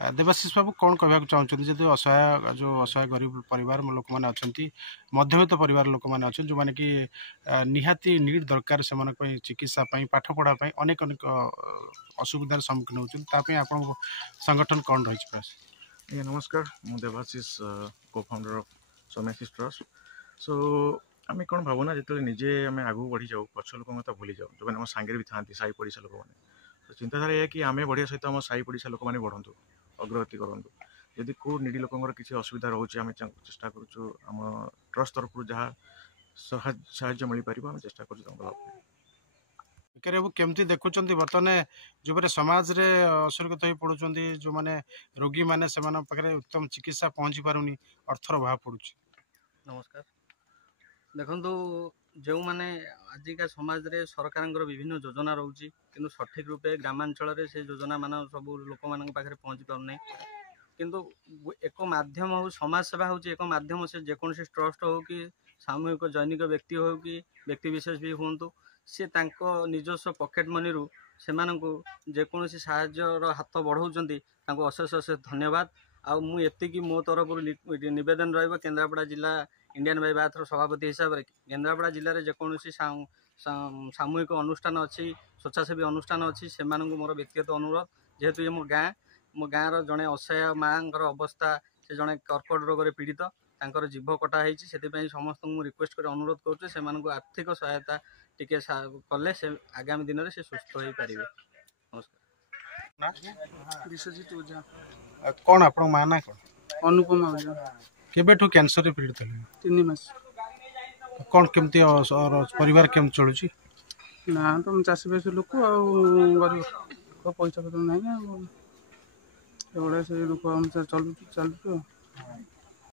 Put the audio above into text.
देवाशीष बाबू कौन कहवाक चाहते जब असहाय जो असहाय गरीब परिवार लोक मैंने अच्छा मध्यवित्त परिवार लोक मैंने अच्छा जो मैंने कि निहाती नीड दरकार से चिकित्सा पाठ पढ़ापी अनेक अनेक असुविधार सम्मुखीन होती आप संगठन कौन रही प्रयास? नमस्कार मु देवाशीष को फाउंडर ऑफ सोमेसिस ट्रस्ट। सो आम कौन भावना जो निजे आम आगू बढ़ी जाऊ पक्ष लोक कथा भूली जाऊ जो मैंने सांगे भी था साई पड़िशा लोक मैंने तो चिंताधारा यह कि आम बढ़िया सहित आम साई पड़िशा लोक मैंने बढ़ु अग्रगति करूँ जदि को निडी लोक किसी असुविधा रोचे आम चेष्टा करुँ ट्रस्ट तरफ जहाँ साहाय्य मिल पार आम चेष्टा करूँ। केमती देखुं बर्तमान जो समाज रे असुरक्षित हो पड़ुं जो मैंने रोगी मैंने पाखे उत्तम चिकित्सा पहुँची पारुनी अर्थर अभाव पड़ू? नमस्कार देखो जो मैंने आजिका समाज रे सरकार विभिन्न योजना रोचे कि सठिक रूपे ग्रामांचल से योजना मान सब लोक मान पाखे पहुँची पारना किंतु एक माध्यम हो समाज सेवा हूँ एक माध्यम से जेकोसी ट्रस्ट हो कि सामूहिक जैनिक व्यक्ति हो कि व्यक्ति विशेष भी हूँ सी निजस्व पॉकेट मनी रु से जेकोसी साहाय्यर हाथ बढ़ाऊँच अशेष अशेष धन्यवाद। आउ मुझे मो तरफ नवेदन केन्द्रापड़ा जिला इंडियन बाई बाथर सभापति हिसाब से केन्द्रापड़ा जिले में जेकोसी सामूहिक अनुष्ठान अच्छी स्वेच्छासेवी अनुष्ठान अच्छी से मोर व्यक्तिगत अनुरोध जेहेतु ये मो गाँव जड़े असहाय माँ अवस्था से जड़े कर्कट रोग में पीड़ित तांकर जीभ कटा होती से समस्त रिक्वेस्ट कर अनुरोध करूँ आर्थिक सहायता टिके कले से आगामी दिन में से सुस्थ हो पारे। नमस्कार विश्वजीत ओझा। कौन आप माँ ना कौन? अनुपमा ओझा। केबेठू कैंसर रे पीड़ित है? 3 मास। कौन केमती परिवार केम चलुची? ना तो चाषी बासी लोक पैसा पत्र ना से लोक चलु